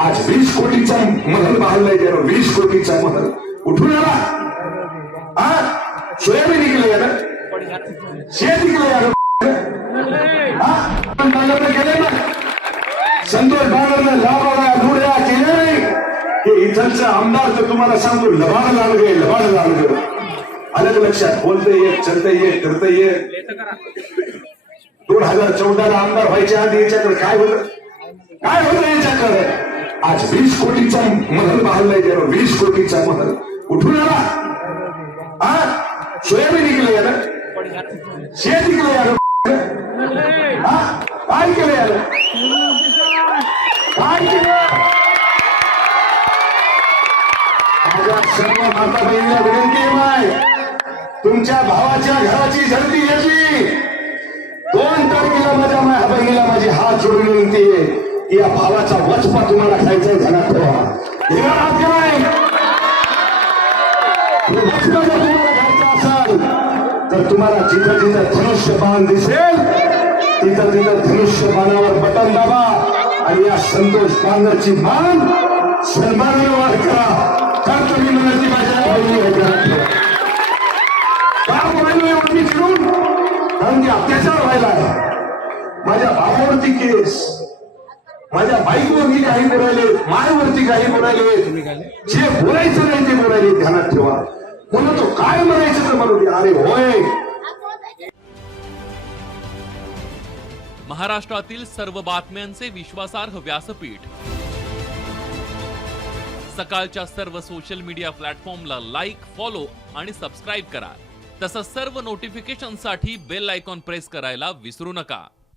आज वीस कोटीचा महल बांधलाय त्यानं वीस कोटीचा महल. उठून आला? हा? सोयाबीन निघले यार शेत निघले यार हा? केले ना? संतोष बांगरनं लाभाला लुड्या केल्या नाही. हे इथलचं आमदार तर तुम्हाला सांगतो लबाड लागले लबाड लागले अलग लक्षात बोलते एक चलते ये करते एक. दोन हजार चौदाला आमदार व्हायच्या आधी याच्याकडे काय होत? काय होत याच्याकडे? आज वीस कोटीचा महल बांधलाय त्यानं वीस कोटीचा महल. उठून आला. हा सोयाबीन निघले यार शेत निघले यार हा काय केलं यार काय केलं माझ्या सर्व माता बहिणीला विनंती आहे माय. तुमच्या भावाच्या घराची झडती घेतली दोन तारखेला माझ्या माया बहिणीला माझी हात जोडून विनंती आहे की या भावाचा वचपा तुम्हाला खायचा ध्यानात ठेवा हे काय वचपा जर तुम्हाला खायचा असाल तर तुम्हाला जिथं जिथं धनुष्य बाण दिसेल तिथं तिथं धनुष्य बाणावर बटन दाबा आणि या संतोष बांगरची मान सन्मानाने वाढ करा. कर्तव्य मनाची माझ्या बहिणी हे कारण की अत्याचार व्हायला आहे. माझ्या भावावरती केस. माझ्या बाईकवरती काही बोलायले. मायवरती काही बोलायले. जे बोलायचं नाही ते बोलायले ध्यानात ठेवा. म्हणून तो काय म्हणायचं तर म्हणू दे. अरे होय. महाराष्ट्रातील सर्व बातम्यांचे विश्वासार्ह व्यासपीठ. सकाळच्या सर्व सोशल मीडिया प्लॅटफॉर्मला लाईक फॉलो आणि सबस्क्राईब करा. तसंच सर्व नोटिफिकेशनसाठी बेल आयकॉन प्रेस करायला विसरू नका.